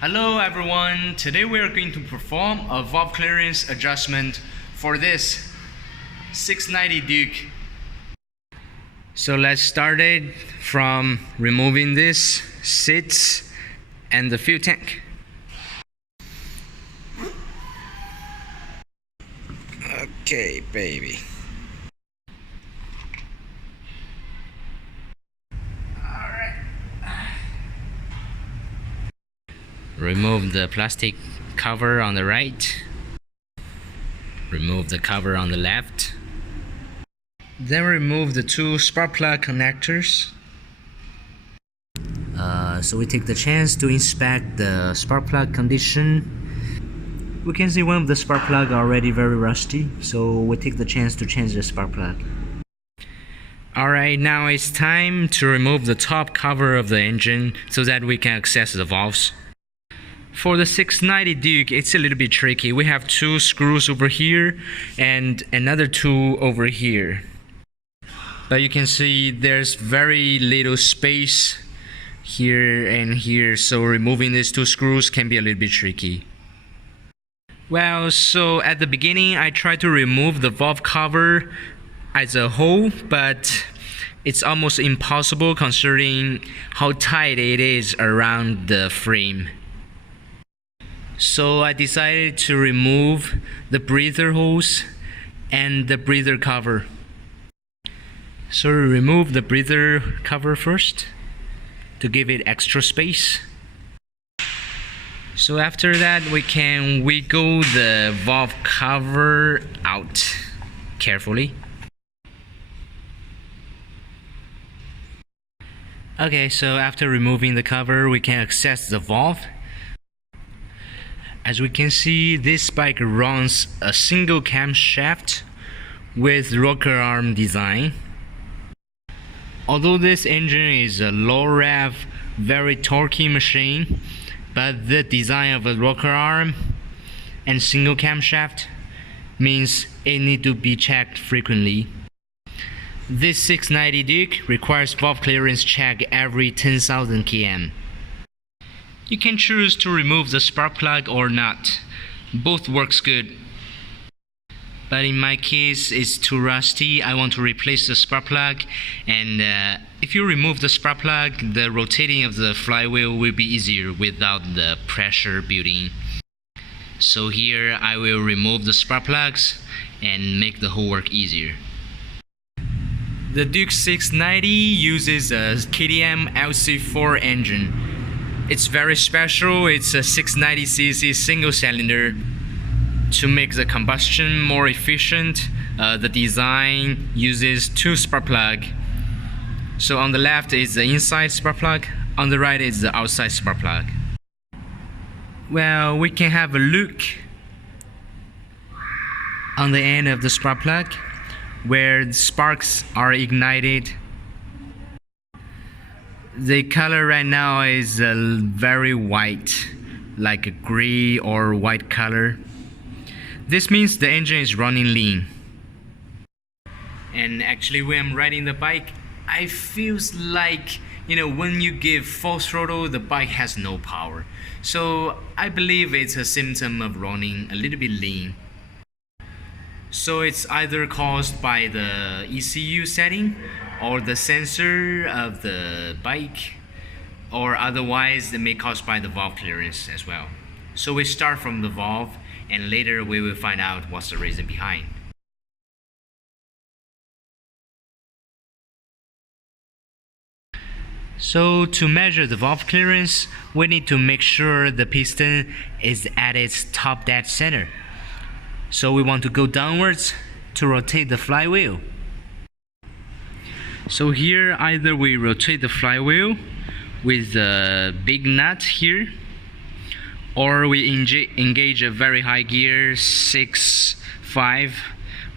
Hello everyone, today we are going to perform a valve clearance adjustment for this 690 Duke. So let's start it from removing this seats and the fuel tank. Okay, baby. Remove the plastic cover on the right. Remove the cover on the left. Then remove the two spark plug connectors. So we take the chance to inspect the spark plug condition. We can see one of the spark plug already very rusty, so we take the chance to change the spark plug. Alright, now it's time to remove the top cover of the engine so that we can access the valves. For the 690 Duke, it's a little bit tricky. We have two screws over here and another two over here. But you can see there's very little space here and here, so removing these two screws can be a little bit tricky. Well, so at the beginning I tried to remove the valve cover as a whole, but it's almost impossible considering how tight it is around the frame. So I decided to remove the breather hose and the breather cover. So remove the breather cover first to give it extra space. So after that we can wiggle the valve cover out carefully. Okay, so after removing the cover we can access the valve. As we can see, this bike runs a single camshaft with rocker arm design. Although this engine is a low rev, very torquey machine, but the design of a rocker arm and single camshaft means it needs to be checked frequently. This 690 Duke requires valve clearance check every 10,000 km. You can choose to remove the spark plug or not. Both works good. But in my case, it's too rusty. I want to replace the spark plug, and if you remove the spark plug, the rotating of the flywheel will be easier without the pressure building. So here I will remove the spark plugs and make the whole work easier. The Duke 690 uses a KTM LC4 engine. It's very special. It's a 690cc single cylinder. To make the combustion more efficient, the design uses two spark plug. So on the left is the inside spark plug, on the right is the outside spark plug. Well, we can have a look on the end of the spark plug where the sparks are ignited. The color right now is very white, like a gray or white color. This means the engine is running lean. And actually when I'm riding the bike, I feels like, when you give full throttle, the bike has no power. So I believe it's a symptom of running a little bit lean. So it's either caused by the ECU setting or the sensor of the bike, or otherwise it may be caused by the valve clearance as well. So we start from the valve, and later we will find out what's the reason behind. So to measure the valve clearance, we need to make sure the piston is at its top dead center. So we want to go downwards to rotate the flywheel. So here either we rotate the flywheel with a big nut here, or we engage a very high gear, 6, 5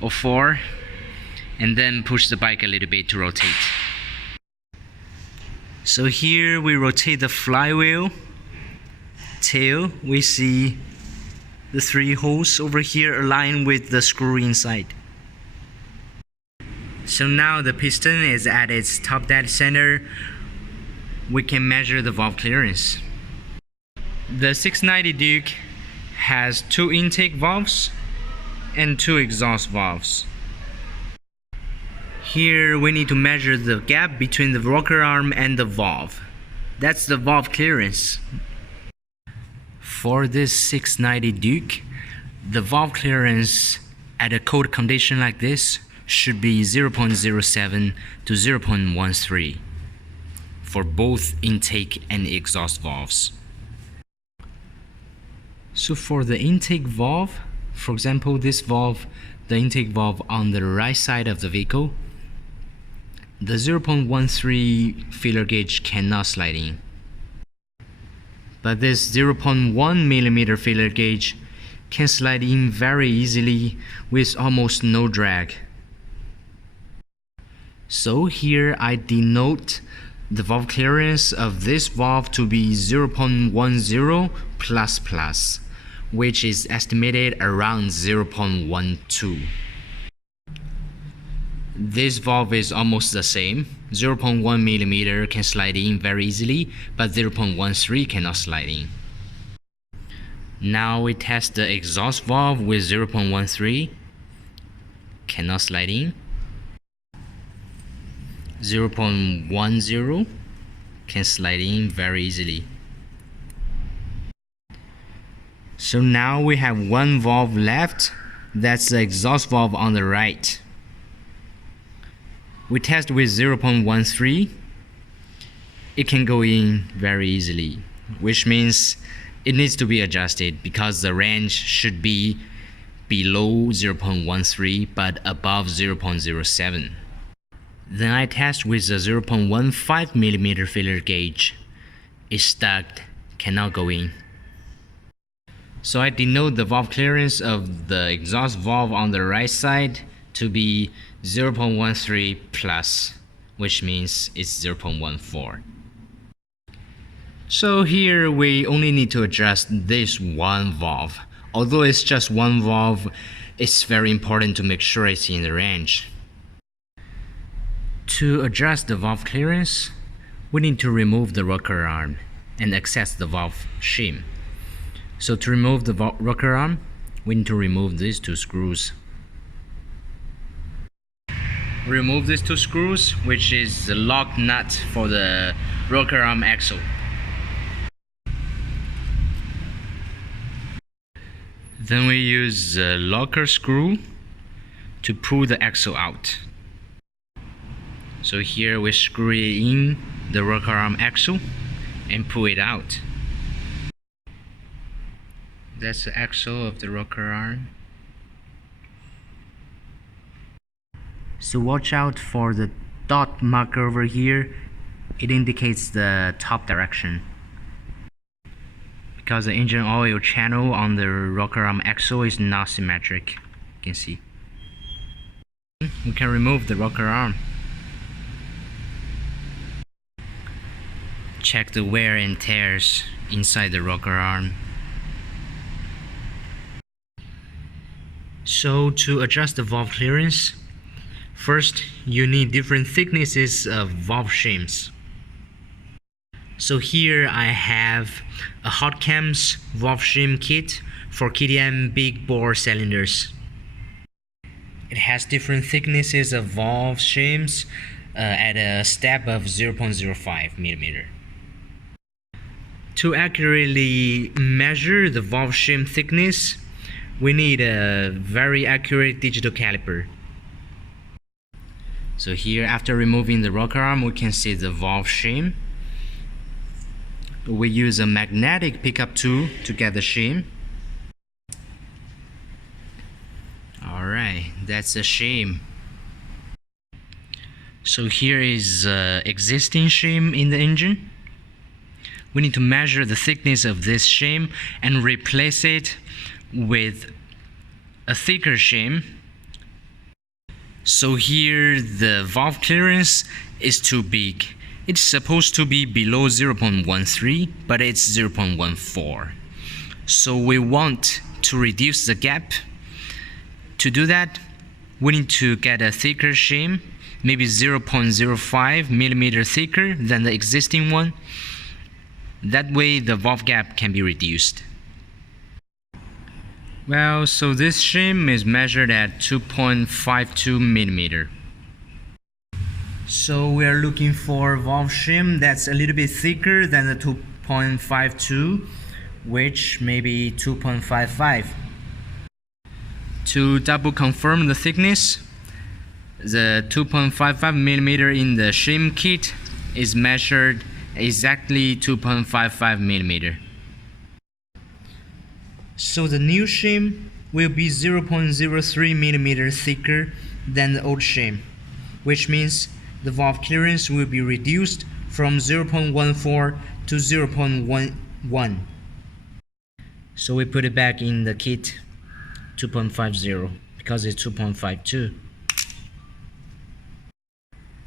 or 4, and then push the bike a little bit to rotate. So here we rotate the flywheel tail. We see the 3 holes over here aligned with the screw inside. So now the piston is at its top dead center. We can measure the valve clearance. The 690 Duke has 2 intake valves and 2 exhaust valves. Here we need to measure the gap between the rocker arm and the valve. That's the valve clearance. For this 690 Duke, the valve clearance at a cold condition like this should be 0.07 to 0.13 for both intake and exhaust valves. So for the intake valve, for example this valve, the intake valve on the right side of the vehicle, the 0.13 filler gauge cannot slide in. But this 0.1 millimeter filler gauge can slide in very easily with almost no drag. So here I denote the valve clearance of this valve to be 0.10 plus, which is estimated around 0.12. This valve is almost the same. 0.1 millimeter can slide in very easily, but 0.13 cannot slide in. Now we test the exhaust valve with 0.13. Cannot slide in. 0.10 can slide in very easily. So now we have one valve left. That's the exhaust valve on the right. We test with 0.13. It can go in very easily, which means it needs to be adjusted because the range should be below 0.13 but above 0.07. Then I test with a 0.15 millimeter filler gauge. It's stuck, cannot go in. So I denote the valve clearance of the exhaust valve on the right side to be 0.13 plus, which means it's 0.14. So here we only need to adjust this one valve. Although it's just one valve, it's very important to make sure it's in the range. To adjust the valve clearance, we need to remove the rocker arm and access the valve shim. So to remove the rocker arm, we need to remove these 2 screws. Remove these 2 screws, which is the lock nut for the rocker arm axle. Then we use the locker screw to pull the axle out. So here we screw it in the rocker arm axle and pull it out. That's the axle of the rocker arm. So watch out for the dot mark over here. It indicates the top direction. Because the engine oil channel on the rocker arm axle is not symmetric. You can see. We can remove the rocker arm. Check the wear and tears inside the rocker arm. So to adjust the valve clearance, first you need different thicknesses of valve shims. So here I have a hot cams valve shim kit for KTM big bore cylinders. It has different thicknesses of valve shims at a step of 0.05 millimeter. To accurately measure the valve shim thickness, we need a very accurate digital caliper. So here, after removing the rocker arm, we can see the valve shim. We use a magnetic pickup tool to get the shim. Alright, that's the shim. So here is existing shim in the engine. We need to measure the thickness of this shim and replace it with a thicker shim. So here the valve clearance is too big. It's supposed to be below 0.13, but it's 0.14. So we want to reduce the gap. To do that, we need to get a thicker shim, maybe 0.05 millimeter thicker than the existing one. That way the valve gap can be reduced. Well, so this shim is measured at 2.52 millimeter. So we are looking for valve shim that's a little bit thicker than the 2.52, which may be 2.55. To double confirm the thickness, the 2.55 millimeter in the shim kit is measured exactly 2.55 millimeter. So the new shim will be 0.03 millimeter thicker than the old shim, which means the valve clearance will be reduced from 0.14 to 0.11. So we put it back in the kit 2.50 because it's 2.52.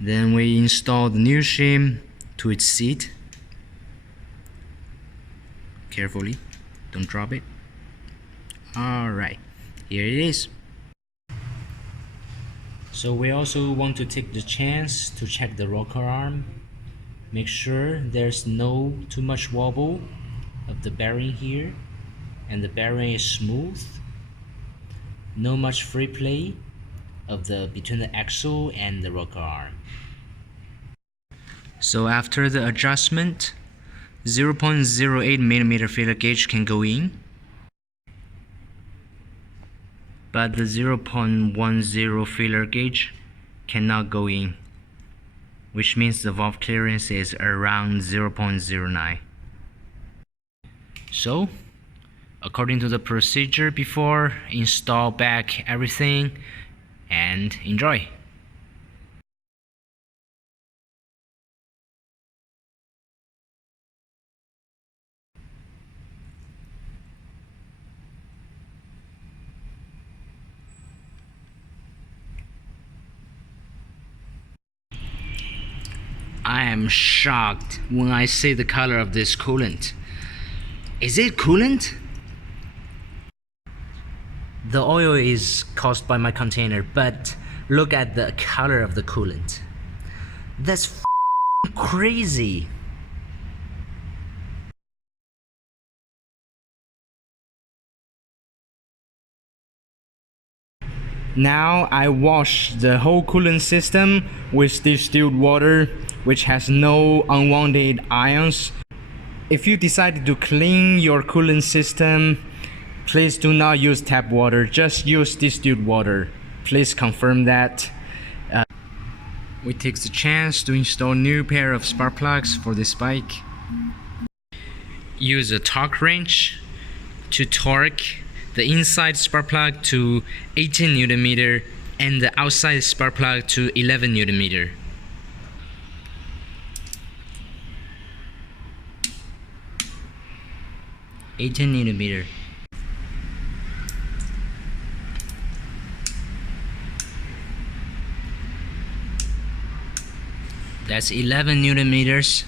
Then we install the new shim to its seat. Carefully, don't drop it. Alright, here it is. So we also want to take the chance to check the rocker arm. Make sure there's no too much wobble of the bearing here, and the bearing is smooth. No much free play of between the axle and the rocker arm. So after the adjustment, 0.08 millimeter feeler gauge can go in, but the 0.10 feeler gauge cannot go in, which means the valve clearance is around 0.09. So, according to the procedure before, install back everything and enjoy. I am shocked when I see the color of this coolant. Is it coolant? The oil is caused by my container, but look at the color of the coolant. That's crazy. Now I wash the whole coolant system with distilled water, which has no unwanted ions. If you decide to clean your coolant system, please do not use tap water, just use distilled water. Please confirm that. We take the chance to install a new pair of spark plugs for this bike. Use a torque wrench to torque the inside spark plug to 18 Newton meter and the outside spark plug to 11 Newton meter. That's 11 Newton meters.